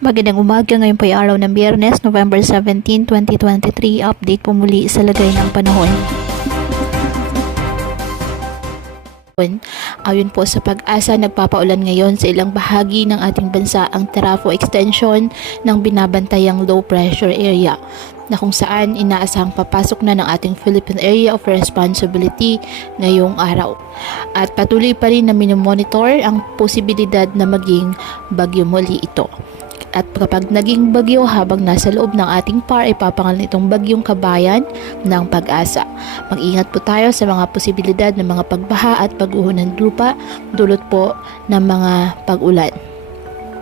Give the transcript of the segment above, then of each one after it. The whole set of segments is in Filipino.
Magandang umaga, ngayon po ay araw ng Biyernes, November 17, 2023. Update po muli sa lagay ng panahon. Ayon po sa Pag-asa, nagpapaulan ngayon sa ilang bahagi ng ating bansa ang Tarafo extension ng binabantayang low pressure area na kung saan inaasahang papasok na ng ating Philippine Area of Responsibility ngayong araw. At patuloy pa rin na minomonitor ang posibilidad na maging bagyo muli ito. At kapag naging bagyo habang nasa loob ng ating PAR ay papangalan itong bagyong kabayan ng Pag-asa. Mag-ingat po tayo sa mga posibilidad ng mga pagbaha at pag-uho ng lupa dulot po ng mga pag-ulan.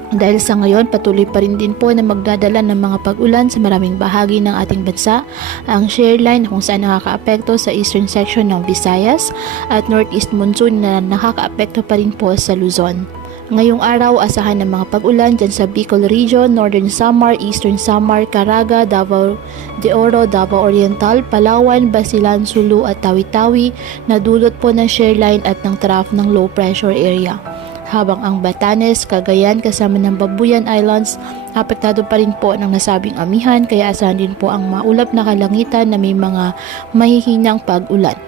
Dahil sa ngayon, patuloy pa rin din po na magdadala ng mga pag-ulan sa maraming bahagi ng ating bansa ang shear line kung saan nakakaapekto sa eastern section ng Visayas at northeast monsoon na nakakaapekto pa rin po sa Luzon. Ngayong araw, asahan ng mga pag-ulan dyan sa Bicol Region, Northern Samar, Eastern Samar, Caraga, Davao de Oro, Davao Oriental, Palawan, Basilan, Sulu at Tawi-Tawi na dulot po ng shear line at ng trough ng low pressure area. Habang ang Batanes, Cagayan kasama ng Babuyan Islands, apektado pa rin po ng nasabing amihan kaya asahan din po ang maulap na kalangitan na may mga mahihinang pag-ulan.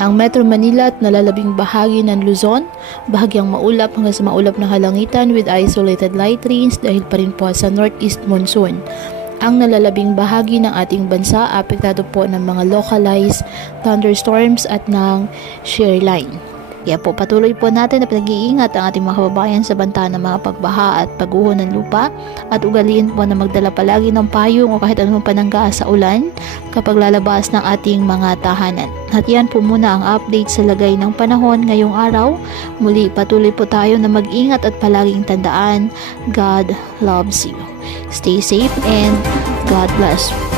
Ang Metro Manila at nalalabing bahagi ng Luzon, bahagyang maulap hanggang sa maulap na kalangitan with isolated light rains dahil pa rin po sa northeast monsoon. Ang nalalabing bahagi ng ating bansa, apektado po ng mga localized thunderstorms at ng shear line. Kaya po patuloy po natin na pinag-iingat ang ating mga kababayan sa banta ng mga pagbaha at pag-uho ng lupa at ugaliin po na magdala palagi ng payong o kahit anumang panangga sa ulan kapag lalabas ng ating mga tahanan. At yan po muna ang update sa lagay ng panahon ngayong araw. Muli patuloy po tayo na mag-ingat at palaging tandaan, God loves you. Stay safe and God bless.